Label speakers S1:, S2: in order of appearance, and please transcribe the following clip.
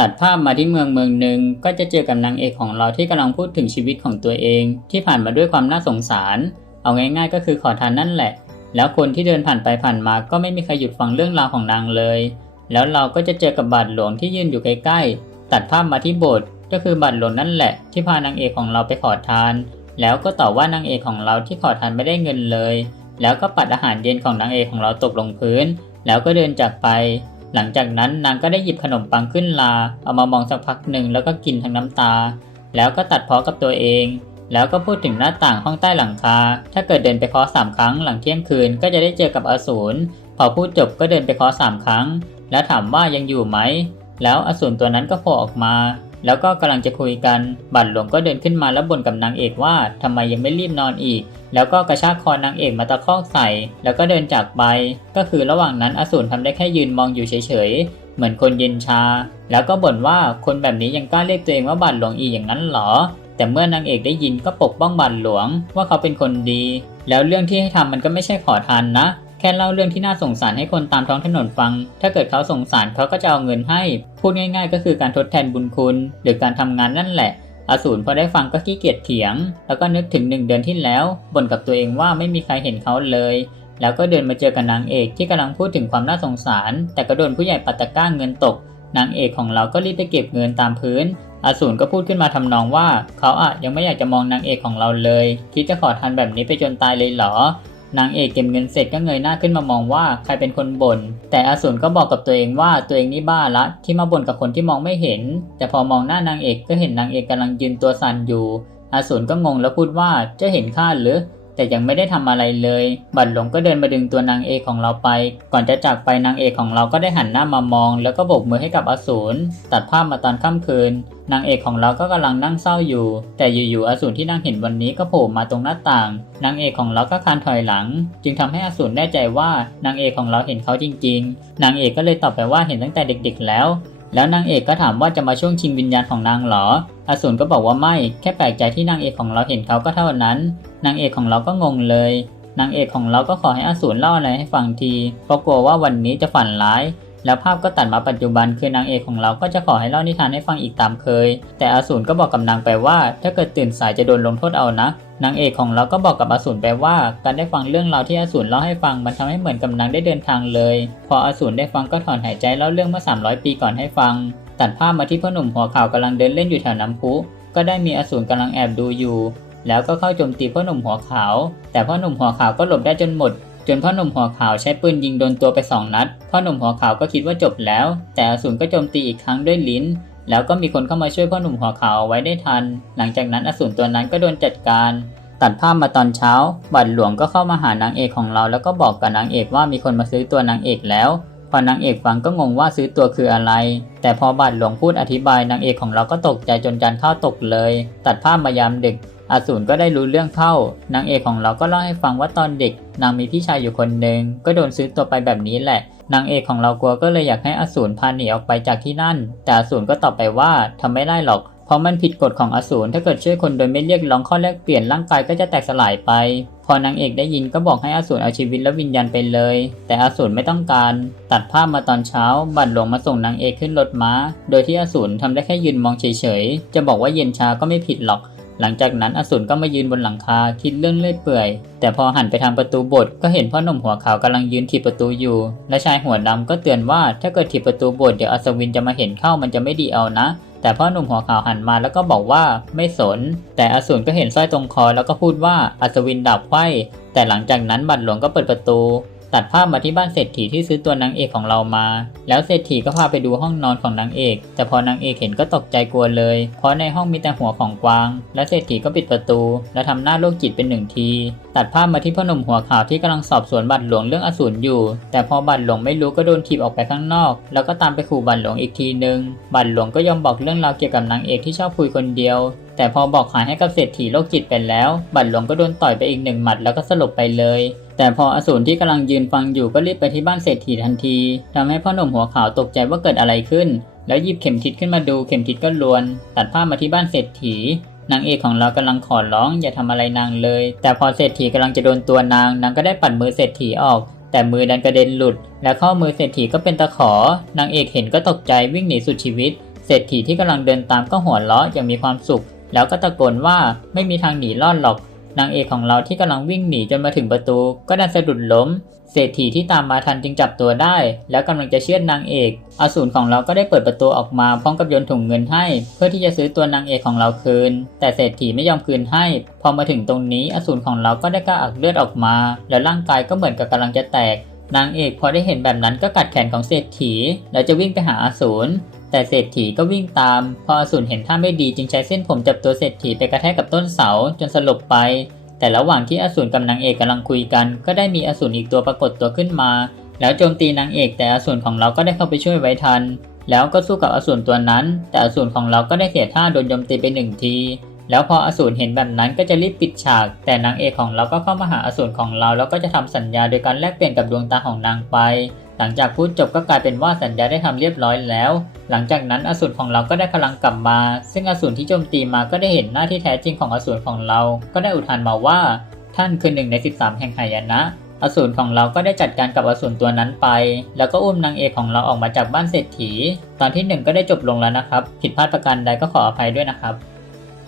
S1: ตัดภาพมาที่เมืองเมืองหนึ่งก็จะเจอกับนางเอกของเราที่กำลังพูดถึงชีวิตของตัวเอง ที่ผ่านมาด้วยความน่าสงสาร เอาง่ายๆ ก็คือขอทานนั่นแหละ แล้วคนที่เดินผ่านไปผ่านมาก็ไม่มีใครหยุดฟังเรื่องราวของนางเลย แล้วเราก็จะเจอกับบาทหลวงที่ยืนอยู่ใกล้ๆ ตัดภาพมาที่โบสถ์ก็คือบาทหลวงนั่นแหละ ที่พานางเอกของเราไปขอทาน แล้วก็ต่อว่านางเอกของเราที่ขอทานไม่ได้เงินเลย แล้วก็ปัดอาหารเย็นของนางเอกของเราตกลงพื้น แล้วก็เดินจากไป หลังจากนั้นนางก็ได้หยิบขนมปังขึ้นลา เอามามองสักพักหนึ่งแล้วก็กินทั้งน้ำตา แล้วก็ตัดพ้อกับตัวเอง แล้วก็พูดถึงหน้าต่างห้องใต้หลังคา ถ้าเกิดเดินไปเคาะสามครั้งหลังเที่ยงคืนก็จะได้เจอกับอสูร พอพูดจบก็เดินไปเคาะสามครั้ง แล้วถามว่ายังอยู่ไหม แล้วอสูรตัวนั้นก็โผล่ออกมา แล้วก็กำลังจะคุยกัน บัตรหลวงก็เดินขึ้นมาแล้วบ่นกับนางเอกว่าทำไมยังไม่รีบนอนอีก แล้วก็กระชากคอนางเอกมาตะคอกใส่ แล้วก็เดินจากไป ก็คือระหว่างนั้นอสูรทำได้แค่ยืนมองอยู่เฉยๆ เหมือนคนเย็นชา แล้วก็บ่นว่าคนแบบนี้ยังกล้าเรียกตัวเองว่าบาทหลวงอีอย่างนั้นเหรอ แต่เมื่อนางเอกได้ยินก็ปกป้องบาทหลวง ว่าเขาเป็นคนดี แล้วเรื่องที่ให้ทำมันก็ไม่ใช่ขอทานนะ แค่เล่าเรื่องที่น่าสงสารให้คนตามท้องถนนฟัง ถ้าเกิดเขาสงสารเขาก็จะเอาเงินให้ พูดง่ายๆ ก็คือการทดแทนบุญคุณ หรือการทำงานนั่นแหละ อสูรพอได้ฟังก็ขี้เกียจเถียง แล้วก็นึกถึงหนึ่งเดือนที่แล้วบ่นกับตัวเองว่าไม่มีใครเห็นเขาเลย แล้วก็เดินมาเจอกับนางเอกที่กำลังพูดถึงความน่าสงสาร แต่ก็โดนผู้ใหญ่ปัตตะก้าเงินตก นางเอกของเราก็รีบไปเก็บเงินตามพื้นอสูรก็พูดขึ้นมาทำนองว่า เขาอะยังไม่อยากจะมองนางเอกของเราเลย คิดจะขอทานแบบนี้ไปจนตายเลยเหรอ นางเอกเก็บเงินเสร็จก็เงยหน้าขึ้นมามองว่าใครเป็นคนบ่นแต่อสูรก็บอกกับตัวเองว่าตัวเองนี่บ้าละที่มาบ่นกับคนที่มองไม่เห็น แต่พอมองหน้านางเอกก็เห็นนางเอกกำลังยืนตัวสั่นอยู่ อสูรก็งงแล้วพูดว่าจะเห็นข้าหรือ แต่ยังไม่ได้ทำอะไรเลย บัตรหลงก็เดินมาดึงตัวนางเอกของเราไป ก่อนจะจากไปนางเอกของเราก็ได้หันหน้ามามอง แล้วก็โบกมือให้กับอสูรตัดภาพมาตอนค่ำคืน นางเอกของเราก็กำลังนั่งเศร้าอยู่ แต่อยู่ๆอสูรที่นางเห็นวันนี้ก็โผล่มาตรงหน้าต่าง นางเอกของเราก็คานถอยหลัง จึงทำให้อสูรแน่ใจว่านางเอกของเราเห็นเขาจริง ๆ นางเอกก็เลยตอบไปว่าเห็นตั้งแต่เด็ก ๆ แล้วแล้วนางเอกก็ถามว่าจะมาช่วงชิงวิญญาณของนางหรอ อสูรก็บอกว่าไม่ แค่แปลกใจที่นางเอกของเราเห็นเขาก็เท่านั้น นางเอกของเราก็งงเลย นางเอกของเราก็ขอให้อสูรเล่าอะไรให้ฟังทีเพราะกลัวว่าวันนี้จะฝันร้าย แล้วภาพก็ตัดมาปัจจุบันคือนางเอกของเราก็จะขอให้เล่านิทานให้ฟังอีกตามเคย แต่อสูรก็บอกกับนางไปว่า ถ้าเกิดตื่นสายจะโดนลงโทษเอานะนางเอกของเราก็บอกกับอสูรไปว่า การได้ฟังเรื่องราวที่อสูรเล่าให้ฟังมันทำให้เหมือนกับนางได้เดินทางเลย พออสูรได้ฟังก็ถอนหายใจเล่าเรื่องเมื่อ 300 ปีก่อนให้ฟัง ตัดภาพมาที่พ่อหนุ่มหัวขาวกำลังเดินเล่นอยู่แถวน้ำพุ ก็ได้มีอสูรกำลังแอบดูอยู่ แล้วก็เข้าโจมตีพ่อหนุ่มหัวขาว แต่พ่อหนุ่มหัวขาวก็หลบได้จนหมด จนพ่อหนุ่มหัวขาวใช้ปืนยิงโดนตัวไปสองนัด พ่อหนุ่มหัวขาวก็คิดว่าจบแล้ว แต่อสูรก็โจมตีอีกครั้งด้วยลิ้น แล้วก็มีคนเข้ามาช่วยพ่อหนุ่มหัวขาวไว้ได้ทัน หลังจากนั้นอสูรตัวนั้นก็โดนจัดการ ตัดภาพมาตอนเช้า บัตรหลวงก็เข้ามาหานางเอกของเรา แล้วก็บอกกับนางเอกว่ามีคนมาซื้อตัวนางเอกแล้ว พอนางเอกฟังก็งงว่าซื้อตัวคืออะไร แต่พอบาทหลวงพูดอธิบายนางเอกของเราก็ตกใจจนจานข้าวตกเลย ตัดภาพมายามดึก อสูรก็ได้รู้เรื่องเข้า นางเอกของเราก็เล่าให้ฟังว่าตอนเด็ก นางมีพี่ชายอยู่คนหนึ่งก็โดนซื้อตัวไปแบบนี้แหละ นางเอกของเรากลัวก็เลยอยากให้อสูรพาหนีออกไปจากที่นั่น แต่อสูรก็ตอบไปว่าทำไม่ได้หรอก เพราะมันผิดกฎของอสูรถ้าเกิดช่วยคนโดยไม่เรียกร้องข้อแลกเปลี่ยนร่างกายก็จะแตกสลายไป พอนางเอกได้ยินก็บอกให้อสูรเอาชีวิตและวิญญาณไปเลย แต่อสูรไม่ต้องการ ตัดภาพมาตอนเช้า บัตรหลวงมาส่งนางเอกขึ้นรถม้า โดยที่อสูรทำได้แค่ยืนมองเฉยๆ จะบอกว่าเย็นชาก็ไม่ผิดหรอก หลังจากนั้นอสูรก็มายืนบนหลังคาคิดเรื่องเลื่อยเปื่อย แต่พอหันไปทางประตูโบสถ์ก็เห็นพ่อหนุ่มหัวขาวกำลังยืนถีบประตูอยู่ และชายหัวดำก็เตือนว่าถ้าเกิดถีบประตูโบสถ์เดี๋ยวอัศวินจะมาเห็นเข้ามันจะไม่ดีเอานะ แต่พ่อหนุ่มหัวขาวหันมาแล้วก็บอกว่าไม่สน แต่อสูรก็เห็นสร้อยตรงคอแล้วก็พูดว่าอัศวินดับไข้แต่หลังจากนั้นบัตรหลวงก็เปิดประตู ตัดภาพมาที่บ้านเศรษฐีที่ซื้อตัวนางเอกของเรามา แล้วเศรษฐีก็พาไปดูห้องนอนของนางเอก แต่พอนางเอกเห็นก็ตกใจกลัวเลย เพราะในห้องมีแต่หัวของกวาง และเศรษฐีก็ปิดประตู และทำหน้าโรคจิตเป็นหนึ่งที ตัดภาพมาที่พ่อหนุ่มหัวขาวที่กำลังสอบสวนบัตรหลวงเรื่องอสูรอยู่ แต่พอบัตรหลวงไม่รู้ก็โดนถีบออกไปข้างนอก แล้วก็ตามไปขู่บัตรหลวงอีกทีหนึ่งบัตรหลวงก็ยอมบอกเรื่องราวเกี่ยวกับนางเอกที่ชอบคุยคนเดียวแต่พอบอกขายให้กับเศรษฐีโรคจิตไปแล้ว บัตรหลวงก็โดนต่อยไปอีกหนึ่งหมัดแล้วก็สลบไปเลย แต่พออสูรที่กำลังยืนฟังอยู่ก็รีบไปที่บ้านเศรษฐีทันทีทำให้พ่อหนุ่มหัวขาวตกใจว่าเกิดอะไรขึ้น แล้วหยิบเข็มทิศขึ้นมาดูเข็มทิศก็ลวน ตัดภาพมาที่บ้านเศรษฐีนางเอกของเรากำลังขอร้องอย่าทำอะไรนางเลย แต่พอเศรษฐีกำลังจะโดนตัวนางนางก็ได้ปัดมือเศรษฐีออก แต่มือดันกระเด็นหลุด และข้อมือเศรษฐีก็เป็นตะขอนางเอกเห็นก็ตกใจวิ่งหนีสุดชีวิต เศรษฐีที่กำลังเดินตามก็หัวเราะอย่างมีความสุข แล้วก็ตะโกนว่าไม่มีทางหนีรอดหรอก นางเอกของเราที่กำลังวิ่งหนีจนมาถึงประตู ก็ดันสะดุดล้ม เศรษฐีที่ตามมาทันจึงจับตัวได้ แล้วกำลังจะเชือดนางเอก อสูรของเราก็ได้เปิดประตูออกมาพร้อมกับโยนถุงเงินให้ เพื่อที่จะซื้อตัวนางเอกของเราคืน แต่เศรษฐีไม่ยอมคืนให้ พอมาถึงตรงนี้อสูรของเราก็ได้กระอักเลือดออกมา แล้วร่างกายก็เหมือนกับกำลังจะแตกนางเอกพอได้เห็นแบบนั้นก็กัดแขนของเศรษฐีแล้วจะวิ่งไปหาอสูร แต่เศรษฐีก็วิ่งตาม พออสูรเห็นท่าไม่ดีจึงใช้เส้นผมจับตัวเศรษฐีไปกระแทกกับต้นเสาจนสลบไป แต่ระหว่างที่อสูรกับนางเอกกำลังคุยกัน ก็ได้มีอสูรอีกตัวปรากฏตัวขึ้นมา แล้วโจมตีนางเอกแต่อสูรของเราก็ได้เข้าไปช่วยไว้ทัน แล้วก็สู้กับอสูรตัวนั้น แต่อสูรของเราก็ได้เสียท่าโดนโจมตีไปหนึ่งที แล้วพออสูรเห็นแบบนั้นก็จะรีบปิดฉาก แต่นางเอกของเราก็เข้ามาหาอสูรของเรา แล้วก็จะทำสัญญาโดยการแลกเปลี่ยนกับดวงตาของนางไป หลังจากพูดจบก็กลายเป็นว่าสัญญาได้ทำเรียบร้อยแล้ว หลังจากนั้นอสูรของเราก็ได้พลังกลับมา ซึ่งอสูรที่โจมตีมาก็ได้เห็นหน้าที่แท้จริงของอสูรของเรา ก็ได้อุทานมาว่า ท่านคือหนึ่งใน 13 แห่งหายนะอสูรของเราก็ได้จัดการกับอสูรตัวนั้นไป แล้วก็อุ้มนางเอกของเราออกมาจากบ้านเศรษฐี ตอนที่หนึ่งก็ได้จบลงแล้วนะครับ ผิดพลาดประการใดก็ขออภัยด้วยนะครับ